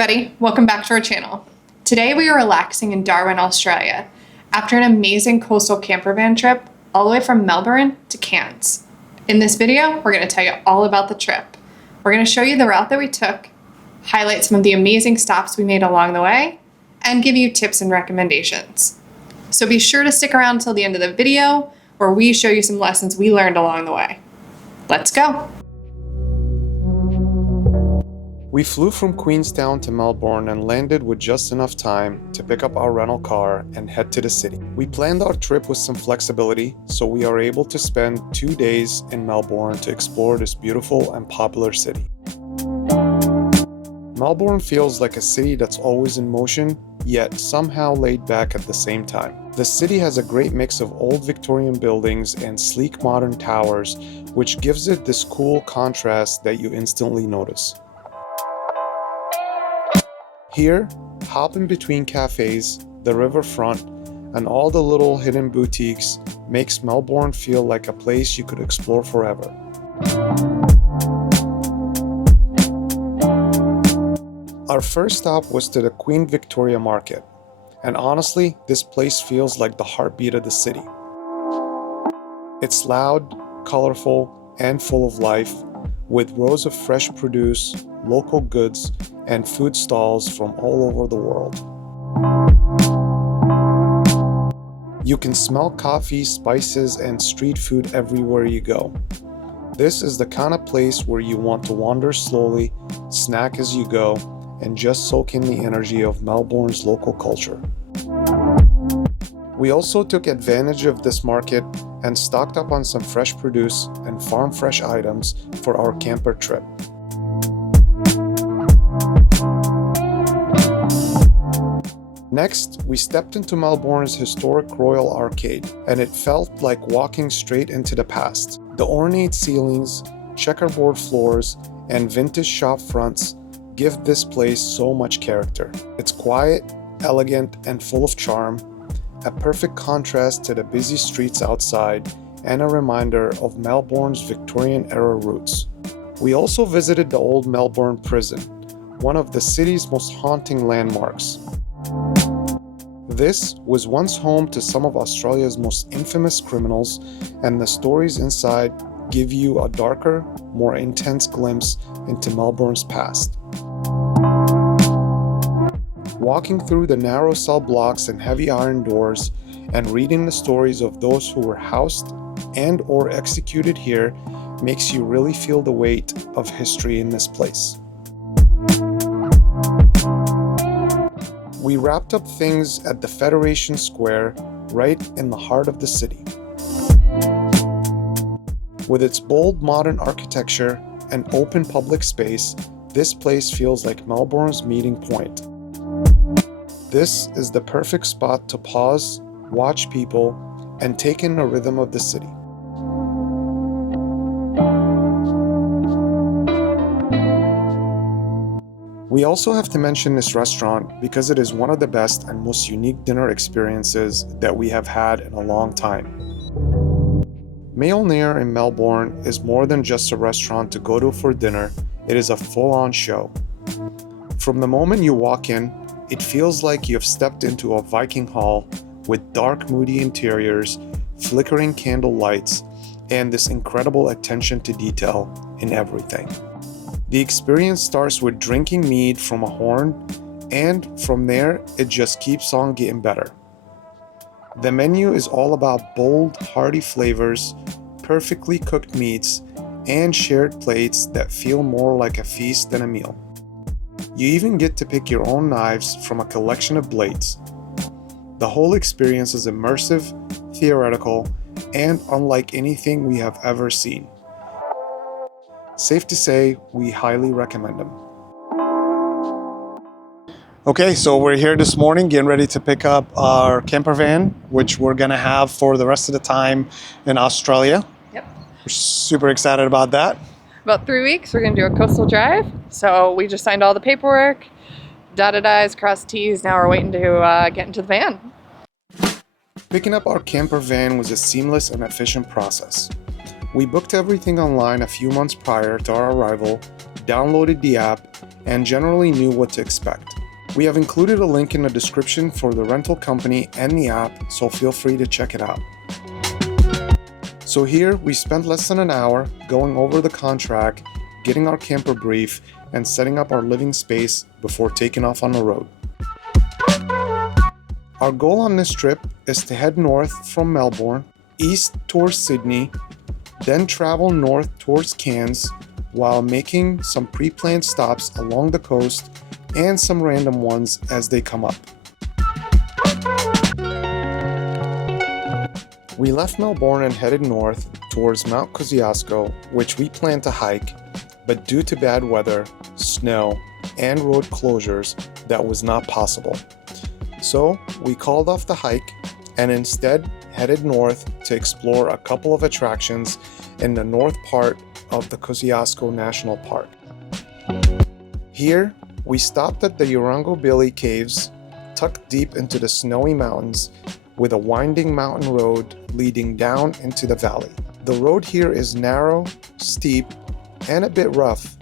everybody, welcome back to our channel. Today we are relaxing in Darwin, Australia, after an amazing coastal campervan trip all the way from Melbourne to Cairns. In this video, we're going to tell you all about the trip. We're going to show you the route that we took, highlight some of the amazing stops we made along the way, and give you tips and recommendations. So be sure to stick around until the end of the video, where we show you some lessons we learned along the way. Let's go! We flew from Queenstown to Melbourne and landed with just enough time to pick up our rental car and head to the city. We planned our trip with some flexibility, so we are able to spend 2 days in Melbourne to explore this beautiful and popular city. Melbourne feels like a city that's always in motion, yet somehow laid back at the same time. The city has a great mix of old Victorian buildings and sleek modern towers, which gives it this cool contrast that you instantly notice. Here, hopping between cafes, the riverfront, and all the little hidden boutiques makes Melbourne feel like a place you could explore forever. Our first stop was to the Queen Victoria Market, and honestly, this place feels like the heartbeat of the city. It's loud, colorful, and full of life, with rows of fresh produce, local goods, and food stalls from all over the world. You can smell coffee, spices, and street food everywhere you go. This is the kind of place where you want to wander slowly, snack as you go, and just soak in the energy of Melbourne's local culture. We also took advantage of this market and stocked up on some fresh produce and farm fresh items for our camper trip. Next, we stepped into Melbourne's historic Royal Arcade, and it felt like walking straight into the past. The ornate ceilings, checkerboard floors, and vintage shop fronts give this place so much character. It's quiet, elegant, and full of charm, a perfect contrast to the busy streets outside, and a reminder of Melbourne's Victorian-era roots. We also visited the old Melbourne Prison, one of the city's most haunting landmarks. This was once home to some of Australia's most infamous criminals, and the stories inside give you a darker, more intense glimpse into Melbourne's past. Walking through the narrow cell blocks and heavy iron doors and reading the stories of those who were housed and or executed here makes you really feel the weight of history in this place. We wrapped up things at the Federation Square, right in the heart of the city. With its bold modern architecture and open public space, this place feels like Melbourne's meeting point. This is the perfect spot to pause, watch people, and take in the rhythm of the city. We also have to mention this restaurant because it is one of the best and most unique dinner experiences that we have had in a long time. Millionaire in Melbourne is more than just a restaurant to go to for dinner, it is a full-on show. From the moment you walk in, it feels like you have stepped into a Viking hall with dark, moody interiors, flickering candle lights, and this incredible attention to detail in everything. The experience starts with drinking mead from a horn, and from there, it just keeps on getting better. The menu is all about bold, hearty flavors, perfectly cooked meats, and shared plates that feel more like a feast than a meal. You even get to pick your own knives from a collection of blades. The whole experience is immersive, theoretical, and unlike anything we have ever seen. Safe to say, we highly recommend them. Okay, so we're here this morning getting ready to pick up our camper van, which we're gonna have for the rest of the time in Australia. Yep. We're super excited about that. About 3 weeks, we're going to do a coastal drive. So we just signed all the paperwork, dotted I's, crossed T's. Now we're waiting to get into the van. Picking up our camper van was a seamless and efficient process. We booked everything online a few months prior to our arrival, downloaded the app, and generally knew what to expect. We have included a link in the description for the rental company and the app, so feel free to check it out. So here we spent less than an hour going over the contract, getting our camper brief, and setting up our living space before taking off on the road. Our goal on this trip is to head north from Melbourne, east towards Sydney, then travel north towards Cairns while making some pre-planned stops along the coast and some random ones as they come up. We left Melbourne and headed north towards Mount Kosciuszko, which we planned to hike, but due to bad weather, snow, and road closures, that was not possible. So we called off the hike and instead headed north to explore a couple of attractions in the north part of the Kosciuszko National Park. Here, we stopped at the Yarrangobilly caves, tucked deep into the snowy mountains, with a winding mountain road leading down into the valley. The road here is narrow, steep, and a bit rough,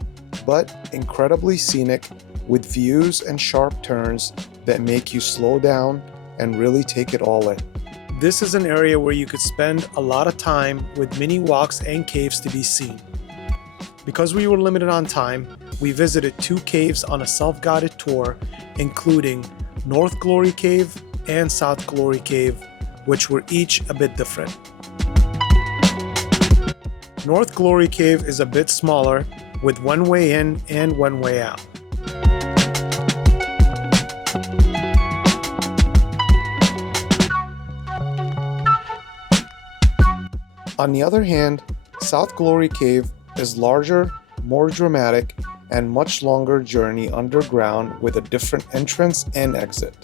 but incredibly scenic, with views and sharp turns that make you slow down and really take it all in. This is an area where you could spend a lot of time with many walks and caves to be seen. Because we were limited on time, we visited 2 caves on a self-guided tour, including North Glory Cave and South Glory Cave, which were each a bit different. North Glory Cave is a bit smaller, with one way in and one way out. On the other hand, South Glory Cave is larger, more dramatic, and much longer journey underground with a different entrance and exit.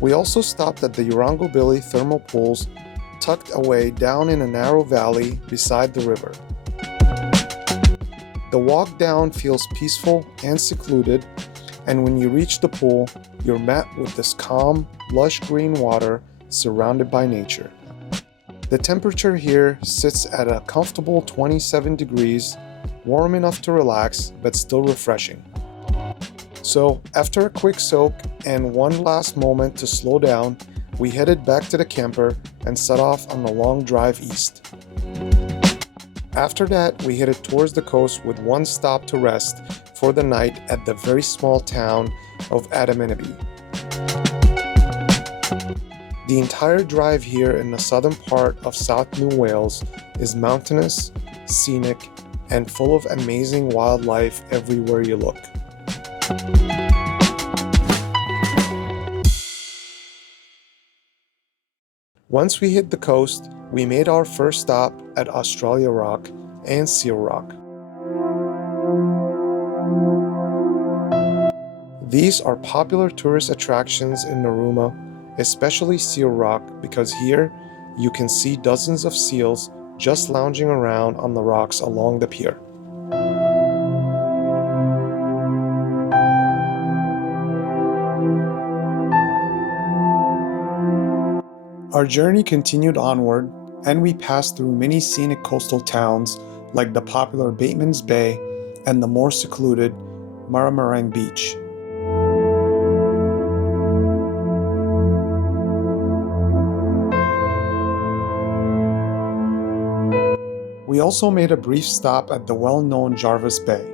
We also stopped at the Yarrangobilly thermal pools, tucked away down in a narrow valley beside the river. The walk down feels peaceful and secluded, and when you reach the pool, you're met with this calm, lush green water surrounded by nature. The temperature here sits at a comfortable 27 degrees, warm enough to relax, but still refreshing. So, after a quick soak and one last moment to slow down, we headed back to the camper and set off on the long drive east. After that, we headed towards the coast with one stop to rest for the night at the very small town of Adaminaby. The entire drive here in the southern part of South New Wales is mountainous, scenic, and full of amazing wildlife everywhere you look. Once we hit the coast, we made our first stop at Australia Rock and Seal Rock. These are popular tourist attractions in Narooma, especially Seal Rock, because here you can see dozens of seals just lounging around on the rocks along the pier. Our journey continued onward, and we passed through many scenic coastal towns like the popular Bateman's Bay and the more secluded Byron Beach. We also made a brief stop at the well-known Jervis Bay.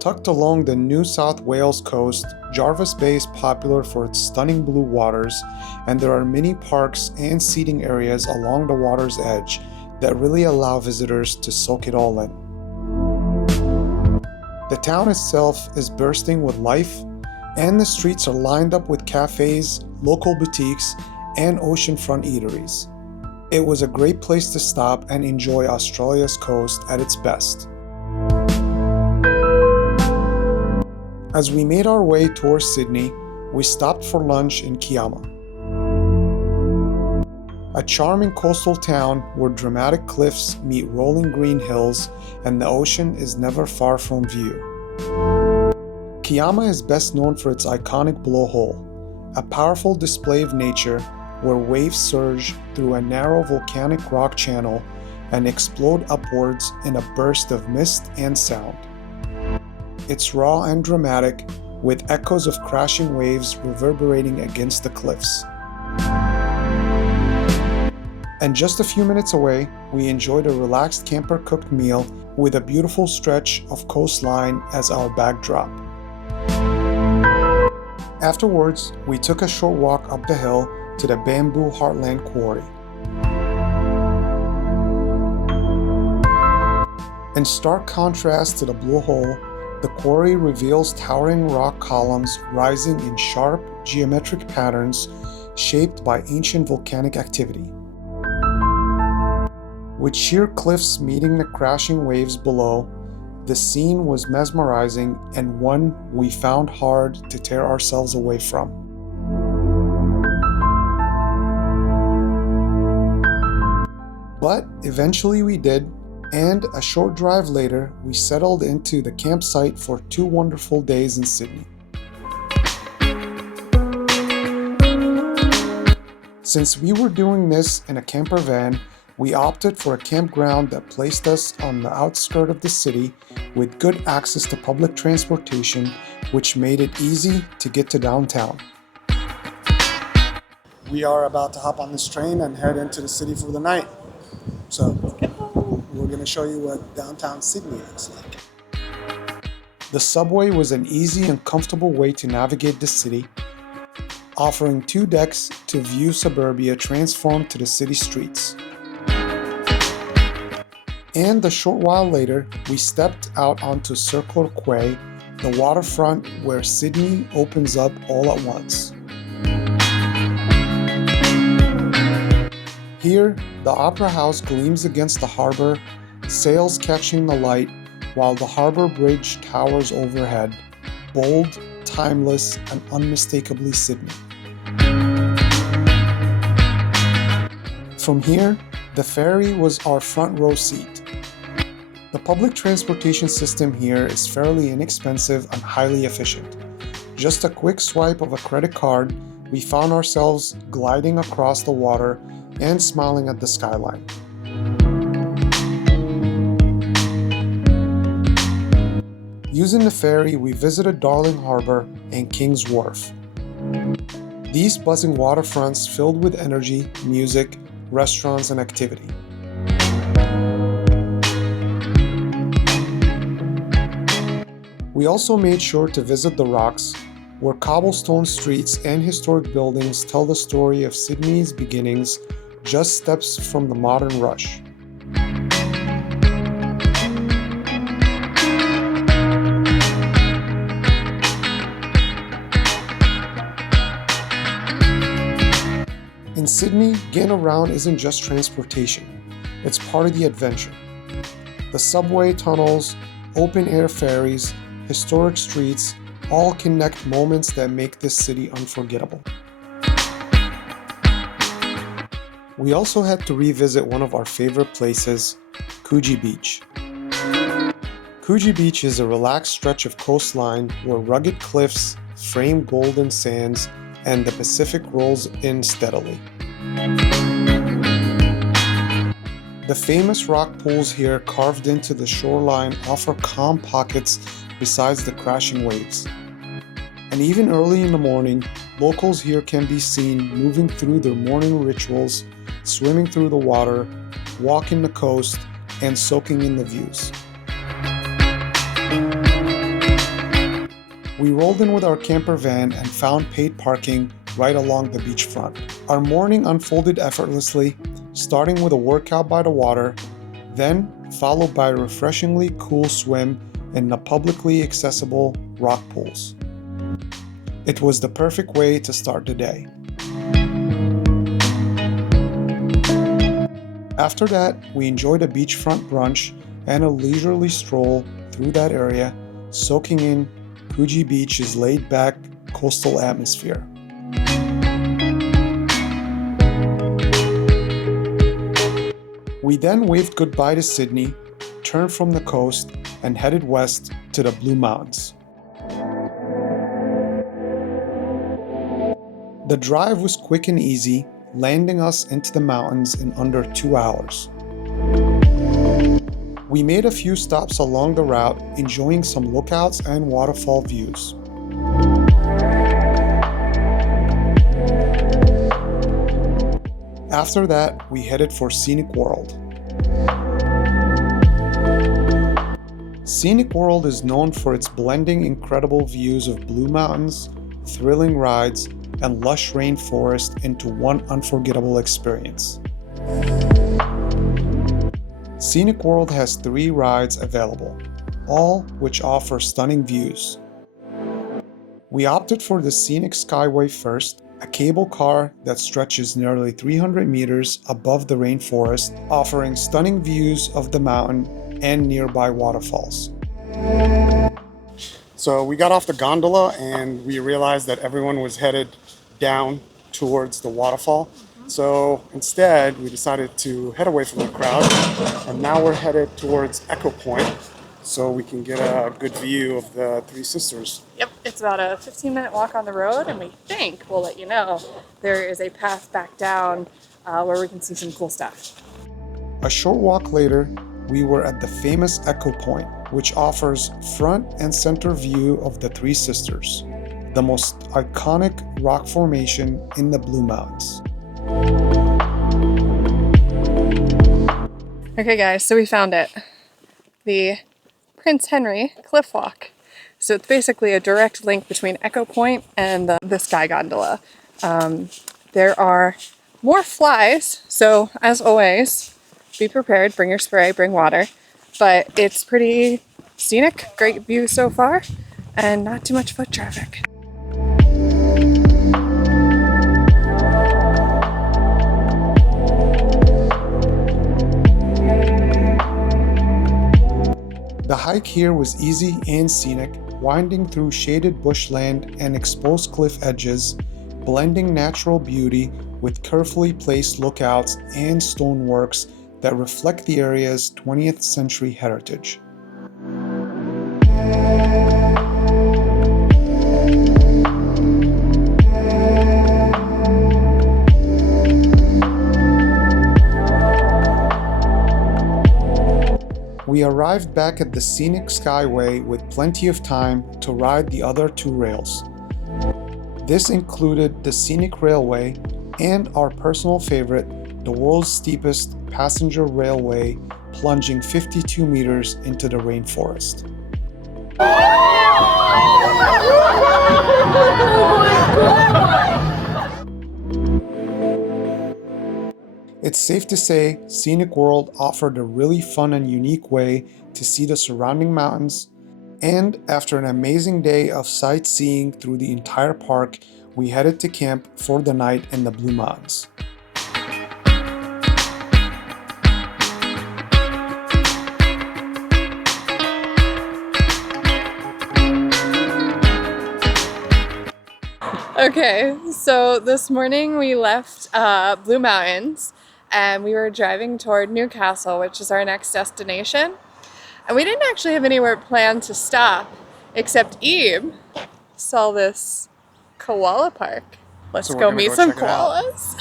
Tucked along the New South Wales coast, Jervis Bay is popular for its stunning blue waters, and there are many parks and seating areas along the water's edge that really allow visitors to soak it all in. The town itself is bursting with life, and the streets are lined up with cafes, local boutiques, and oceanfront eateries. It was a great place to stop and enjoy Australia's coast at its best. As we made our way towards Sydney, we stopped for lunch in Kiama, a charming coastal town where dramatic cliffs meet rolling green hills and the ocean is never far from view. Kiama is best known for its iconic blowhole, a powerful display of nature where waves surge through a narrow volcanic rock channel and explode upwards in a burst of mist and sound. It's raw and dramatic, with echoes of crashing waves reverberating against the cliffs. And just a few minutes away, we enjoyed a relaxed camper-cooked meal with a beautiful stretch of coastline as our backdrop. Afterwards, we took a short walk up the hill to the Bamboo Heartland Quarry. In stark contrast to the blowhole, the quarry reveals towering rock columns rising in sharp, geometric patterns shaped by ancient volcanic activity. With sheer cliffs meeting the crashing waves below, the scene was mesmerizing and one we found hard to tear ourselves away from. But eventually we did, and a short drive later, we settled into the campsite for 2 wonderful days in Sydney. Since we were doing this in a camper van, we opted for a campground that placed us on the outskirts of the city with good access to public transportation, which made it easy to get to downtown. We are about to hop on this train and head into the city for the night. So we're going to show you what downtown Sydney looks like. The subway was an easy and comfortable way to navigate the city, offering 2 decks to view suburbia transformed to the city streets. And a short while later, we stepped out onto Circular Quay, the waterfront where Sydney opens up all at once. Here, the Opera House gleams against the harbor, sails catching the light, while the harbor bridge towers overhead, bold, timeless, and unmistakably Sydney. From here, the ferry was our front row seat. The public transportation system here is fairly inexpensive and highly efficient. Just a quick swipe of a credit card, we found ourselves gliding across the water and smiling at the skyline. Using the ferry, we visited Darling Harbour and King's Wharf. These buzzing waterfronts filled with energy, music, restaurants, and activity. We also made sure to visit the Rocks, where cobblestone streets and historic buildings tell the story of Sydney's beginnings, just steps from the modern rush. In Sydney, getting around isn't just transportation, it's part of the adventure. The subway tunnels, open-air ferries, historic streets all connect moments that make this city unforgettable. We also had to revisit one of our favorite places, Coogee Beach. Coogee Beach is a relaxed stretch of coastline where rugged cliffs frame golden sands and the Pacific rolls in steadily. The famous rock pools here carved into the shoreline offer calm pockets besides the crashing waves. And even early in the morning, locals here can be seen moving through their morning rituals, swimming through the water, walking the coast, and soaking in the views. We rolled in with our camper van and found paid parking right along the beachfront. Our morning unfolded effortlessly, starting with a workout by the water, then followed by a refreshingly cool swim in the publicly accessible rock pools. It was the perfect way to start the day. After that, we enjoyed a beachfront brunch and a leisurely stroll through that area, soaking in Coogee Beach's laid-back coastal atmosphere. We then waved goodbye to Sydney, turned from the coast, and headed west to the Blue Mountains. The drive was quick and easy, landing us into the mountains in under 2 hours. We made a few stops along the route, enjoying some lookouts and waterfall views. After that, we headed for Scenic World. Scenic World is known for its blending incredible views of blue mountains, thrilling rides, and lush rainforest into one unforgettable experience. Scenic World has 3 rides available, all which offer stunning views. We opted for the Scenic Skyway first, a cable car that stretches nearly 300 meters above the rainforest, offering stunning views of the mountain and nearby waterfalls. So we got off the gondola and we realized that everyone was headed down towards the waterfall. So instead, we decided to head away from the crowd, and now we're headed towards Echo Point so we can get a good view of the Three Sisters. Yep, it's about a 15-minute walk on the road, and we think, we'll let you know, there is a path back down where we can see some cool stuff. A short walk later, we were at the famous Echo Point, which offers front and center view of the Three Sisters, the most iconic rock formation in the Blue Mountains. Okay guys, so we found it. The Prince Henry Cliff Walk. So it's basically a direct link between Echo Point and the Sky Gondola. There are more flies, so as always, be prepared, bring your spray, bring water. But it's pretty scenic, great view so far, and not too much foot traffic. The hike here was easy and scenic, winding through shaded bushland and exposed cliff edges, blending natural beauty with carefully placed lookouts and stoneworks that reflect the area's 20th century heritage. We arrived back at the Scenic Skyway with plenty of time to ride the other 2 rails. This included the Scenic Railway and our personal favorite, the world's steepest passenger railway, plunging 52 meters into the rainforest. It's safe to say Scenic World offered a really fun and unique way to see the surrounding mountains, and after an amazing day of sightseeing through the entire park, we headed to camp for the night in the Blue Mountains. Okay, so this morning we left Blue Mountains and we were driving toward Newcastle, which is our next destination. And we didn't actually have anywhere planned to stop, except Ebe saw this koala park. Let's So we're go gonna meet go some check it out. koalas.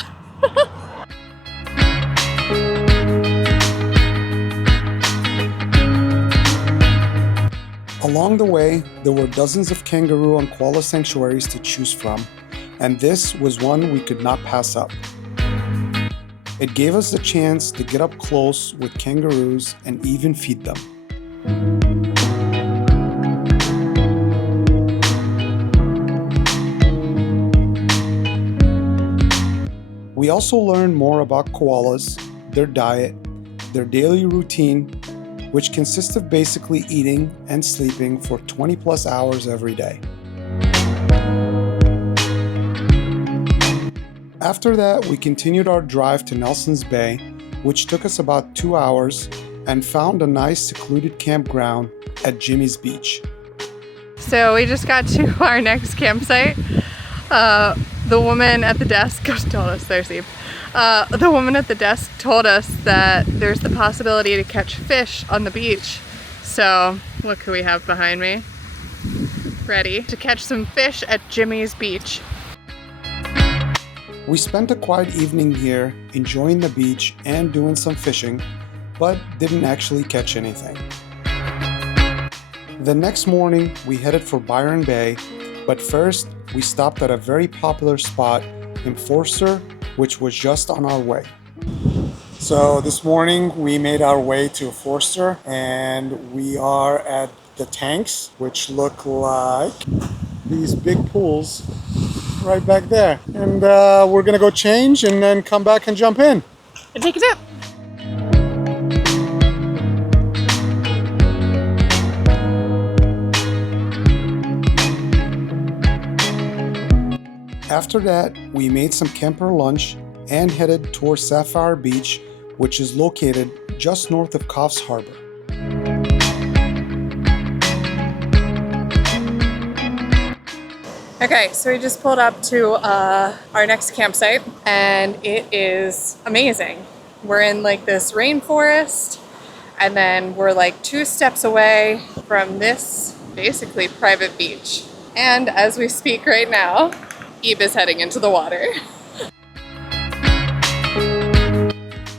Along the way, there were dozens of kangaroo and koala sanctuaries to choose from, and this was one we could not pass up. It gave us the chance to get up close with kangaroos and even feed them. We also learned more about koalas, their diet, their daily routine, which consists of basically eating and sleeping for 20 plus hours every day. After that, we continued our drive to Nelson's Bay, which took us about 2 hours, and found a nice secluded campground at Jimmy's Beach. So we just got to our next campsite. The woman at the desk told us, there's Eve. The woman at the desk told us that there's the possibility to catch fish on the beach. So what could we have behind me? Ready to catch some fish at Jimmy's Beach. We spent a quiet evening here, enjoying the beach and doing some fishing, but didn't actually catch anything. The next morning, we headed for Byron Bay, but first, we stopped at a very popular spot in Forster, which was just on our way. So this morning we made our way to Forster and we are at the tanks, which look like these big pools right back there. And we're gonna go change and then come back and jump in. And take a dip. After that, we made some camper lunch and headed towards Sapphire Beach, which is located just north of Coffs Harbour. Okay, so we just pulled up to our next campsite and it is amazing. We're in like this rainforest and then we're like 2 steps away from this basically private beach. And as we speak right now, Eve is heading into the water.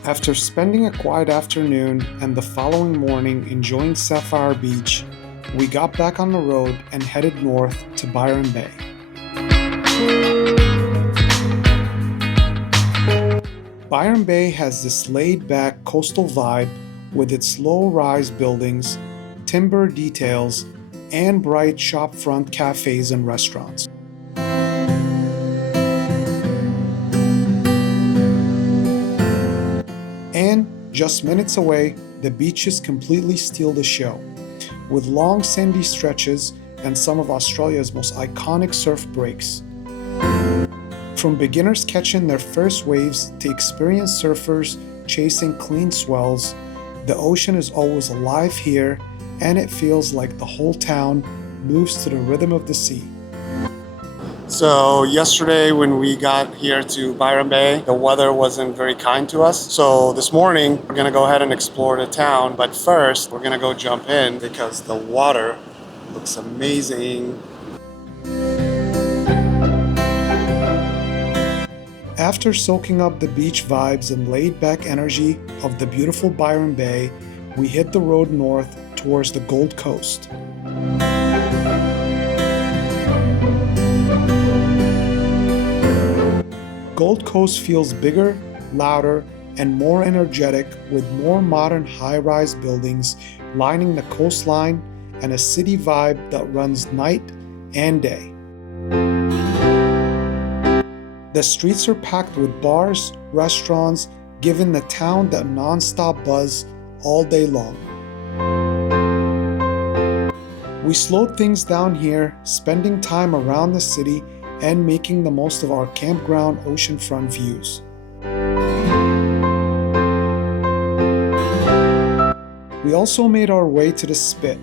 After spending a quiet afternoon and the following morning enjoying Sapphire Beach, we got back on the road and headed north to Byron Bay. Byron Bay has this laid-back coastal vibe with its low-rise buildings, timber details, and bright shopfront cafes and restaurants. And just minutes away, the beaches completely steal the show, with long sandy stretches and some of Australia's most iconic surf breaks. From beginners catching their first waves to experienced surfers chasing clean swells, the ocean is always alive here, and it feels like the whole town moves to the rhythm of the sea. So yesterday when we got here to Byron Bay, the weather wasn't very kind to us. So this morning we're gonna go ahead and explore the town, but first we're gonna go jump in because the water looks amazing. After soaking up the beach vibes and laid-back energy of the beautiful Byron Bay, we hit the road north towards the Gold Coast. Gold Coast feels bigger, louder, and more energetic with more modern high-rise buildings lining the coastline and a city vibe that runs night and day. The streets are packed with bars, restaurants, giving the town that non-stop buzz all day long. We slowed things down here, spending time around the city and making the most of our campground oceanfront views. We also made our way to the Spit,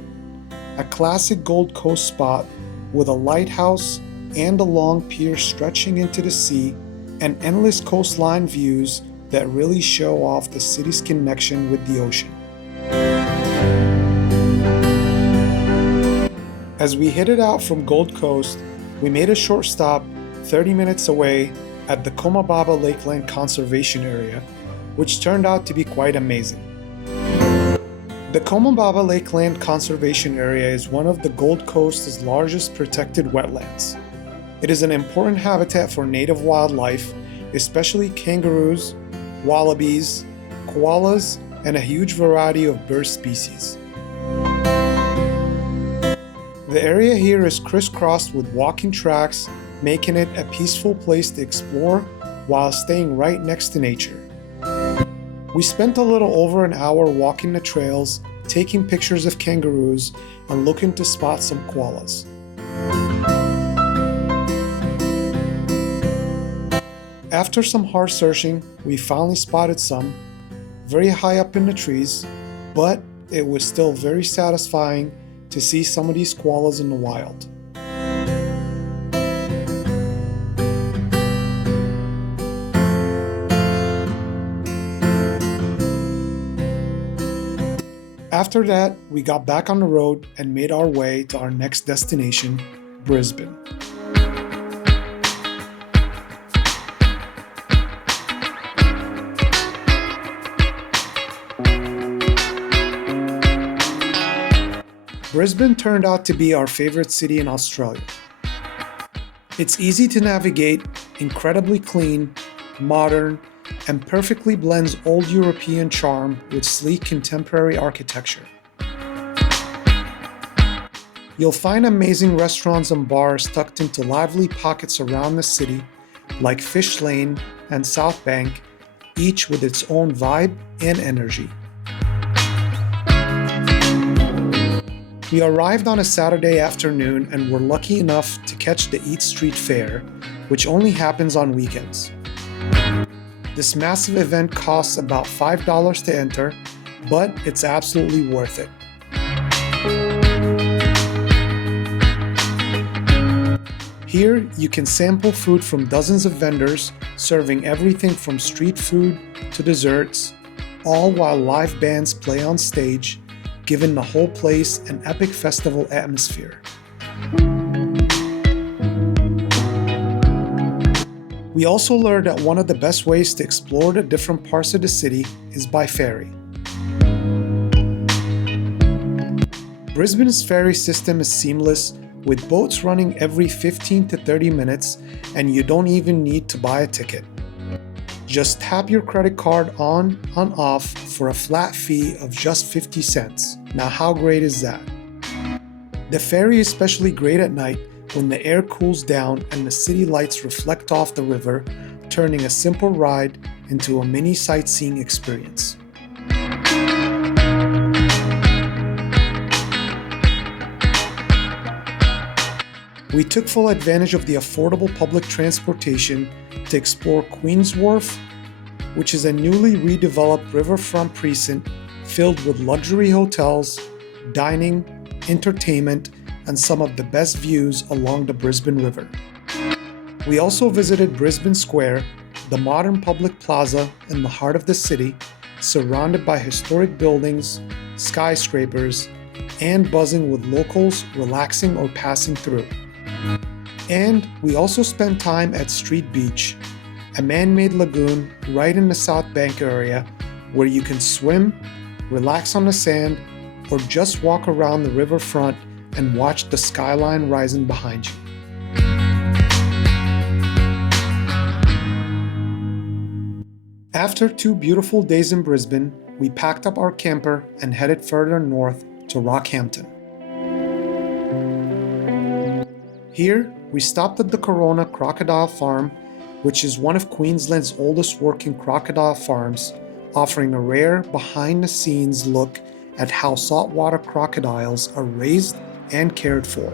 a classic Gold Coast spot with a lighthouse and a long pier stretching into the sea and endless coastline views that really show off the city's connection with the ocean. As we headed out from Gold Coast, we made a short stop 30 minutes away at the Comababa Lakeland Conservation Area, which turned out to be quite amazing. The Comababa Lakeland Conservation Area is one of the Gold Coast's largest protected wetlands. It is an important habitat for native wildlife, especially kangaroos, wallabies, koalas, and a huge variety of bird species. The area here is crisscrossed with walking tracks, making it a peaceful place to explore while staying right next to nature. We spent a little over an hour walking the trails, taking pictures of kangaroos, and looking to spot some koalas. After some hard searching, we finally spotted some, very high up in the trees, but it was still very satisfying to see some of these koalas in the wild. After that, we got back on the road and made our way to our next destination, Brisbane. Brisbane turned out to be our favorite city in Australia. It's easy to navigate, incredibly clean, modern, and perfectly blends old European charm with sleek contemporary architecture. You'll find amazing restaurants and bars tucked into lively pockets around the city, like Fish Lane and South Bank, each with its own vibe and energy. We arrived on a Saturday afternoon and were lucky enough to catch the Eat Street Fair, which only happens on weekends. This massive event costs about $5 to enter, but it's absolutely worth it. Here, you can sample food from dozens of vendors, serving everything from street food to desserts, all while live bands play on stage, giving the whole place an epic festival atmosphere. We also learned that one of the best ways to explore the different parts of the city is by ferry. Brisbane's ferry system is seamless, with boats running every 15 to 30 minutes, and you don't even need to buy a ticket. Just tap your credit card on and off for a flat fee of just 50 cents. Now how great is that? The ferry is especially great at night when the air cools down and the city lights reflect off the river, turning a simple ride into a mini sightseeing experience. We took full advantage of the affordable public transportation to explore Queen's Wharf, which is a newly redeveloped riverfront precinct filled with luxury hotels, dining, entertainment, and some of the best views along the Brisbane River. We also visited Brisbane Square, the modern public plaza in the heart of the city, surrounded by historic buildings, skyscrapers, and buzzing with locals relaxing or passing through. And we also spent time at Street Beach, a man-made lagoon right in the South Bank area where you can swim, relax on the sand, or just walk around the riverfront and watch the skyline rising behind you. After 2 beautiful days in Brisbane, we packed up our camper and headed further north to Rockhampton. Here, we stopped at the Corona Crocodile Farm, which is one of Queensland's oldest working crocodile farms, offering a rare behind-the-scenes look at how saltwater crocodiles are raised and cared for.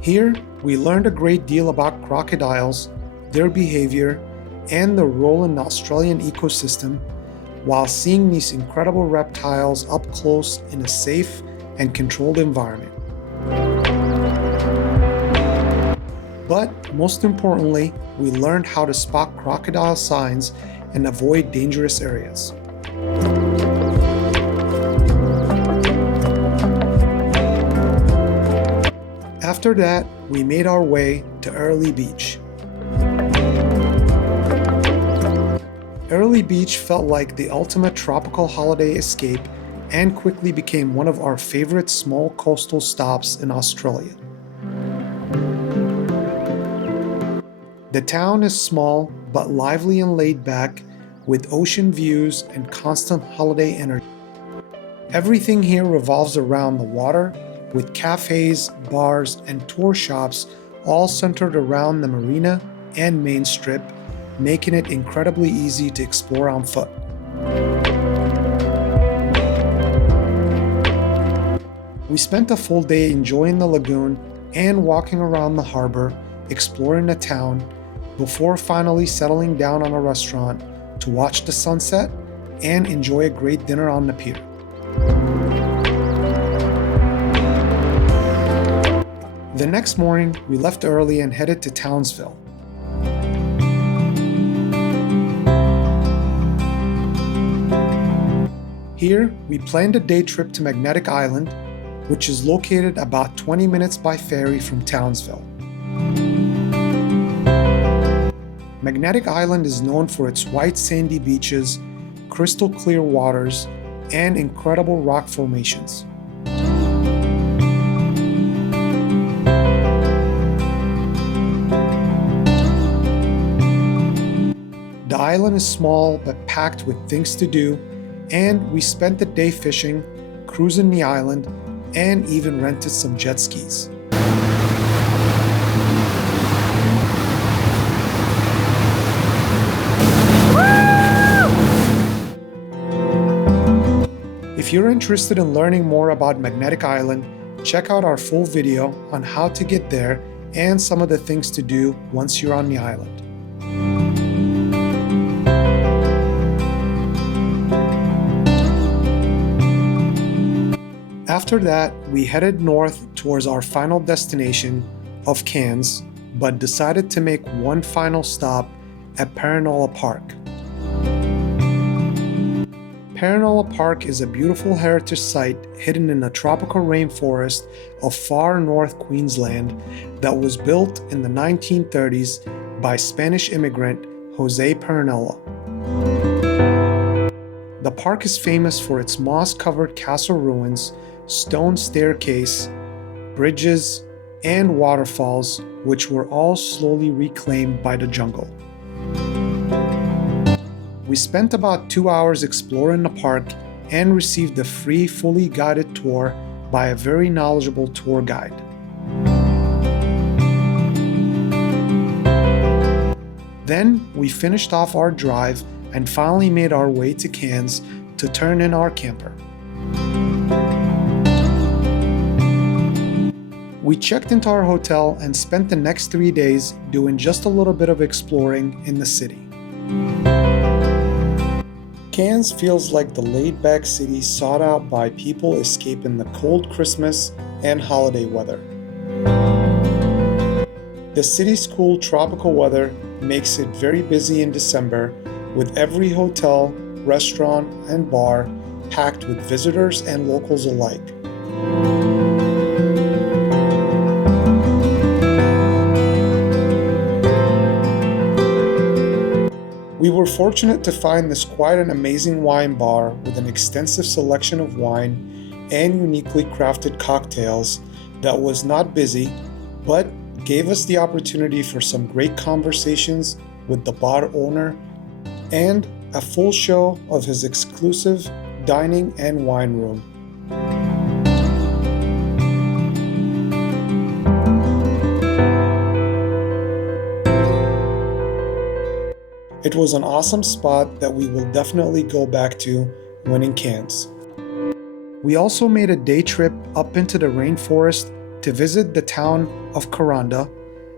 Here, we learned a great deal about crocodiles, their behavior, and their role in the Australian ecosystem, while seeing these incredible reptiles up close in a safe and controlled environment. But most importantly, we learned how to spot crocodile signs and avoid dangerous areas. After that, we made our way to Airlie Beach. Airlie Beach felt like the ultimate tropical holiday escape and quickly became one of our favorite small coastal stops in Australia. The town is small but lively and laid back, with ocean views and constant holiday energy. Everything here revolves around the water, with cafes, bars, and tour shops all centered around the marina and main strip, making it incredibly easy to explore on foot. We spent a full day enjoying the lagoon and walking around the harbor, exploring the town, before finally settling down on a restaurant to watch the sunset and enjoy a great dinner on the pier. The next morning, we left early and headed to Townsville. Here, we planned a day trip to Magnetic Island, which is located about 20 minutes by ferry from Townsville. Magnetic Island is known for its white sandy beaches, crystal clear waters, and incredible rock formations. The island is small but packed with things to do, and we spent the day fishing, cruising the island, and even rented some jet skis. If you're interested in learning more about Magnetic Island, check out our full video on how to get there and some of the things to do once you're on the island. After that, we headed north towards our final destination of Cairns, but decided to make one final stop at Paranola Park. Paranola Park is a beautiful heritage site hidden in a tropical rainforest of far north Queensland that was built in the 1930s by Spanish immigrant Jose Paranola. The park is famous for its moss-covered castle ruins, stone staircase, bridges, and waterfalls, which were all slowly reclaimed by the jungle. We spent about 2 hours exploring the park and received a free, fully guided tour by a very knowledgeable tour guide. Then we finished off our drive and finally made our way to Cairns to turn in our camper. We checked into our hotel and spent the next 3 days doing just a little bit of exploring in the city. Cairns feels like the laid-back city sought out by people escaping the cold Christmas and holiday weather. The city's cool tropical weather makes it very busy in December, with every hotel, restaurant, and bar packed with visitors and locals alike. We were fortunate to find this quite an amazing wine bar with an extensive selection of wine and uniquely crafted cocktails that was not busy, but gave us the opportunity for some great conversations with the bar owner and a full show of his exclusive dining and wine room. It was an awesome spot that we will definitely go back to when in Cairns. We also made a day trip up into the rainforest to visit the town of Kuranda,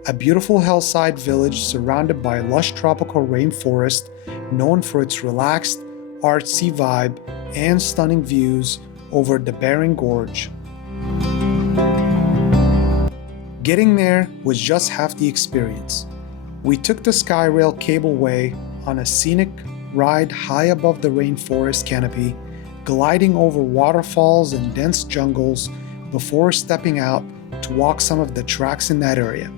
a beautiful hillside village surrounded by lush tropical rainforest known for its relaxed, artsy vibe and stunning views over the Barren Gorge. Getting there was just half the experience. We took the Skyrail cableway on a scenic ride high above the rainforest canopy, gliding over waterfalls and dense jungles before stepping out to walk some of the tracks in that area.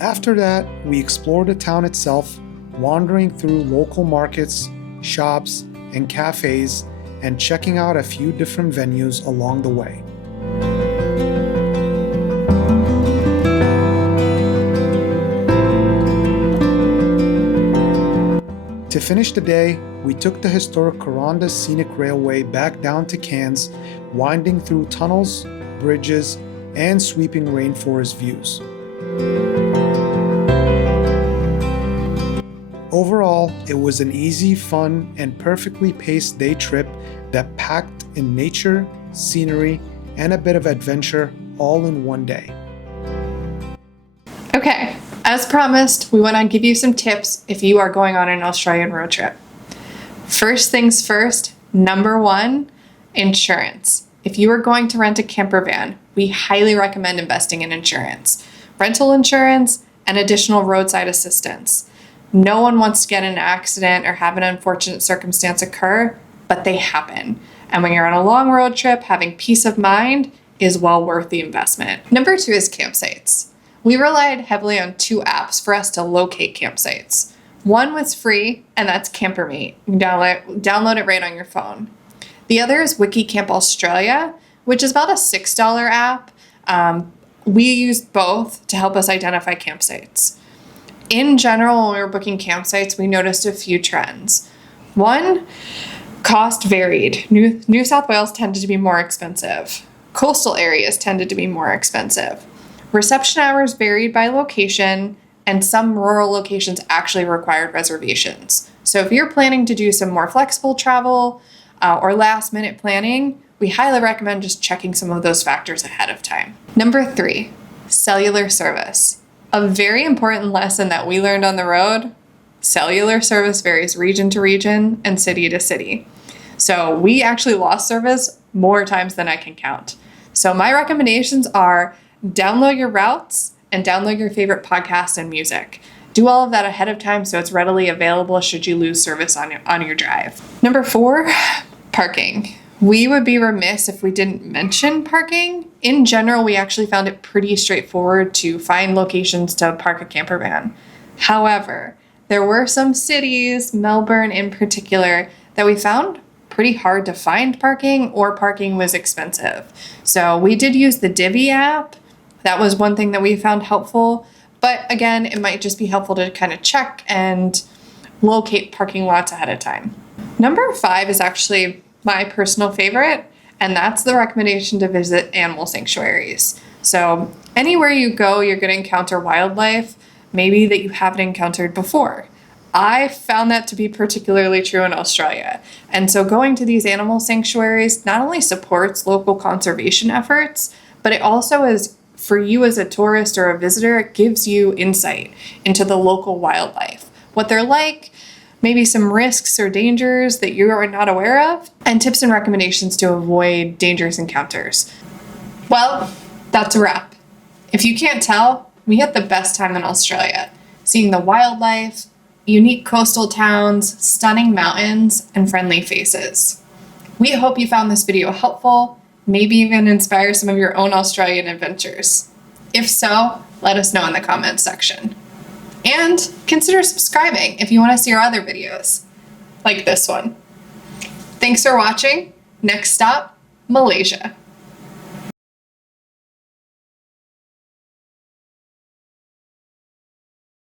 After that, we explored the town itself, wandering through local markets, shops, and cafes, and checking out a few different venues along the way. To finish the day, we took the historic Kuranda Scenic Railway back down to Cairns, winding through tunnels, bridges, and sweeping rainforest views. Overall, it was an easy, fun, and perfectly paced day trip that packed in nature, scenery, and a bit of adventure all in one day. Okay, as promised, we want to give you some tips if you are going on an Australian road trip. First things first, number one, insurance. If you are going to rent a camper van, we highly recommend investing in insurance. Rental insurance and additional roadside assistance. No one wants to get in an accident or have an unfortunate circumstance occur, but they happen. And when you're on a long road trip, having peace of mind is well worth the investment. Number 2 is campsites. We relied heavily on 2 apps for us to locate campsites. One was free, and that's Campermate. You can download it right on your phone. The other is Wikicamp Australia, which is about a $6 app. We used both to help us identify campsites. In general, when we were booking campsites, we noticed a few trends. One, cost varied. New South Wales tended to be more expensive. Coastal areas tended to be more expensive. Reception hours varied by location, and some rural locations actually required reservations. So if you're planning to do some more flexible travel or last minute planning, we highly recommend just checking some of those factors ahead of time. Number 3, cellular service. A very important lesson that we learned on the road: cellular service varies region to region and city to city. So we actually lost service more times than I can count. So my recommendations are download your routes and download your favorite podcasts and music. Do all of that ahead of time so it's readily available should you lose service on your drive. Number 4, parking. We would be remiss if we didn't mention parking. In general, we actually found it pretty straightforward to find locations to park a camper van. However, there were some cities, Melbourne in particular, that we found pretty hard to find parking, or parking was expensive. So we did use the Divvy app. That was one thing that we found helpful. But again, it might just be helpful to kind of check and locate parking lots ahead of time. Number 5 is actually my personal favorite, and that's the recommendation to visit animal sanctuaries. So anywhere you go, you're going to encounter wildlife, maybe that you haven't encountered before. I found that to be particularly true in Australia. And so going to these animal sanctuaries not only supports local conservation efforts, but it also is, for you as a tourist or a visitor, it gives you insight into the local wildlife, what they're like, maybe some risks or dangers that you are not aware of, and tips and recommendations to avoid dangerous encounters. Well, that's a wrap. If you can't tell, we had the best time in Australia, seeing the wildlife, unique coastal towns, stunning mountains, and friendly faces. We hope you found this video helpful, maybe even inspire some of your own Australian adventures. If so, let us know in the comments section. And consider subscribing if you want to see our other videos, like this one. Thanks for watching. Next stop, Malaysia.